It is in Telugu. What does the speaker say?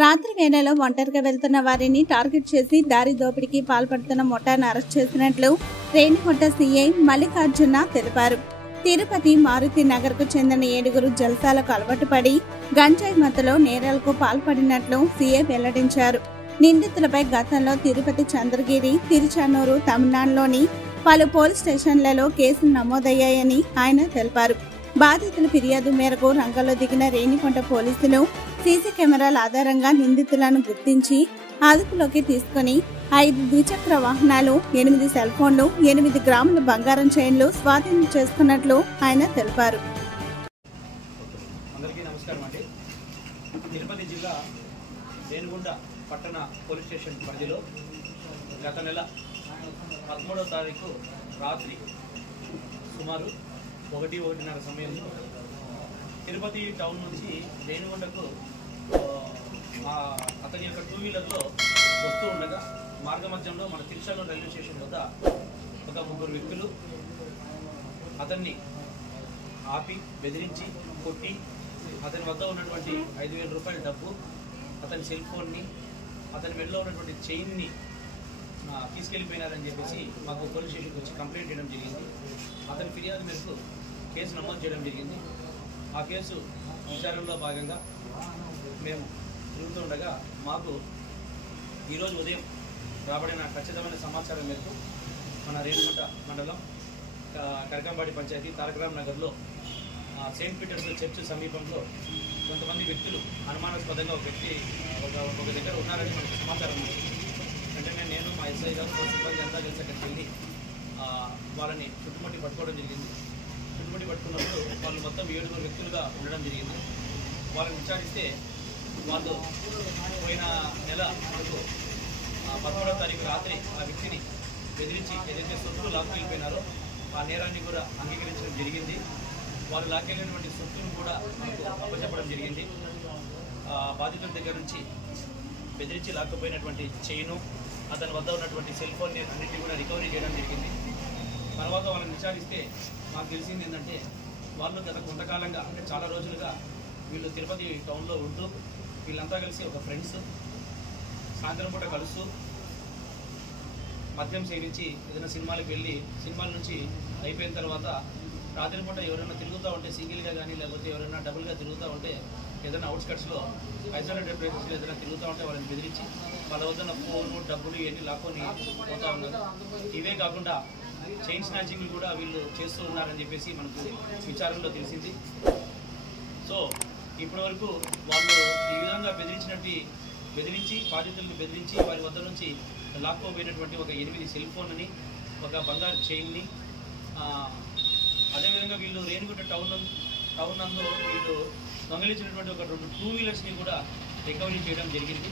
రాత్రి వేళలో ఒంటరిగా వెళ్తున్న వారిని టార్గెట్ చేసి దారి దోపిడీకి పాల్పడుతున్న ముఠాను అరెస్ట్ చేసినట్లు రేణిగుంట సీఐ మల్లికార్జున తెలిపారు. తిరుపతి మారుతి నగర్ కు చెందిన 7 జల్సాలకు అలవాటు పడి గంజాయి మత్తులో నేరాలకు పాల్పడినట్లు సీఐ వెల్లడించారు. నిందితులపై గతంలో తిరుపతి, చంద్రగిరి, తిరుచానూరు, తమిళనాడులోని పలు పోలీస్ స్టేషన్లలో కేసులు నమోదయ్యాయని ఆయన తెలిపారు. బాధితుల ఫిర్యాదు మేరకు రంగంలో దిగిన రేణిగుంట పోలీసులు సీసీ కెమెరాల ఆధారంగా నిందితులను గుర్తించి అదుపులోకి తీసుకుని 5 ద్విచక్ర వాహనాలు, 8 సెల్ ఫోన్లు, 8 గ్రాముల బంగారం చైన్లు స్వాధీనం చేసుకున్నట్లు ఆయన తెలిపారు. అందరికీ నమస్కారం అండి. తిరుపతి జిల్లా రేణిగుంట పట్టణ పోలీస్ స్టేషన్ పరిధిలో గత నెల 13వ తారీఖు రాత్రి సుమారు 1:30 సమయంలో తిరుపతి టౌన్ నుంచి రేణిగుంటకు అతని యొక్క 2 వీలర్లో వస్తూ ఉండగా మార్గ మధ్యంలో మన తిరుచానూరు రైల్వే స్టేషన్ వద్ద ఒక 3 వ్యక్తులు అతన్ని ఆపి బెదిరించి కొట్టి అతని వద్ద ఉన్నటువంటి 5,000 రూపాయల డబ్బు, అతని సెల్ ఫోన్ని, అతని మెడలో ఉన్నటువంటి చైన్ని తీసుకెళ్లిపోయినారని చెప్పేసి మాకు పోలీస్ స్టేషన్కి వచ్చి కంప్లైంట్ చేయడం జరిగింది. అతని ఫిర్యాదు మేరకు కేసు నమోదు చేయడం జరిగింది. ఆ కేసు విచారణలో భాగంగా మేము తిరుగుతూ ఉండగా మాకు ఈరోజు ఉదయం రాబడిన ఖచ్చితమైన సమాచారం మేరకు మన రేణిగుంట మండలం కరకంబాడి పంచాయతీ తారకరామ్ నగర్లో సెయింట్ పీటర్స్ చర్చ్ సమీపంలో కొంతమంది వ్యక్తులు అనుమానాస్పదంగా ఒక దగ్గర ఉన్నారని మనకు సమాచారం ఉంది. వెంటనే నేను మా ఎస్ఐ గారు సిబ్బంది అంతా కలిసి అక్కడికి వెళ్ళి వాళ్ళని చుట్టుముట్టి పట్టుకోవడం జరిగింది. చుట్టుముట్టి పట్టుకున్నప్పుడు వాళ్ళు మొత్తం 7 వ్యక్తులుగా ఉండడం జరిగింది. వాళ్ళని విచారిస్తే వాళ్ళు పోయిన నెల మనకు 13వ తారీఖు రాత్రి ఆ వ్యక్తిని బెదిరించి ఏదైతే సొత్తులు లాక్కెళ్ళిపోయినారో ఆ నేరాన్ని కూడా అంగీకరించడం జరిగింది. వాళ్ళు లాక్కెళ్ళినటువంటి సొత్తును కూడా మనకు అప్పచెప్పడం జరిగింది. బాధితుల దగ్గర నుంచి బెదిరించి లాక్కపోయినటువంటి చైను, అతని వద్ద ఉన్నటువంటి సెల్ ఫోన్ అన్నింటినీ కూడా రికవరీ చేయడం జరిగింది. తర్వాత వాళ్ళని విచారిస్తే మాకు తెలిసింది ఏంటంటే వాళ్ళు గత కొంతకాలంగా అంటే చాలా రోజులుగా వీళ్ళు తిరుపతి టౌన్లో ఉంటూ వీళ్ళంతా కలిసి ఒక ఫ్రెండ్స్ సాయంత్రం పూట కలుస్తూ మద్యం సేవించి ఏదైనా సినిమాలకు వెళ్ళి సినిమాల నుంచి అయిపోయిన తర్వాత రాత్రిపూట ఎవరైనా తిరుగుతూ ఉంటే సింగిల్గా కానీ లేకపోతే ఎవరైనా డబుల్గా తిరుగుతూ ఉంటే ఏదైనా అవుట్స్కట్స్లో ఐసోలేటెడ్ ప్లేసెస్లో ఏదైనా తిరుగుతూ ఉంటే వాళ్ళని బెదిరించి వాళ్ళ వద్ద ఫోను, డబ్బులు ఇవన్నీ లాక్కొని పోతూ ఉన్నారు. ఇవే కాకుండా చైన్ స్నాచింగ్లు కూడా వీళ్ళు చేస్తూ ఉన్నారని చెప్పేసి మనకు విచారణలో తెలిసింది. సో ఇప్పటి వరకు వాళ్ళు ఈ విధంగా బెదిరించి బాధితులను బెదిరించి వారి వద్ద నుంచి లాక్కోపోయినటువంటి ఒక 8 సెల్ ఫోన్ని, ఒక బంగారు చైన్ని, అదేవిధంగా వీళ్ళు రేణిగుంట టౌన్ నందు వీళ్ళు దొంగిలించినటువంటి ఒక 2 2 వీలర్స్ని కూడా రికవరీ చేయడం జరిగింది.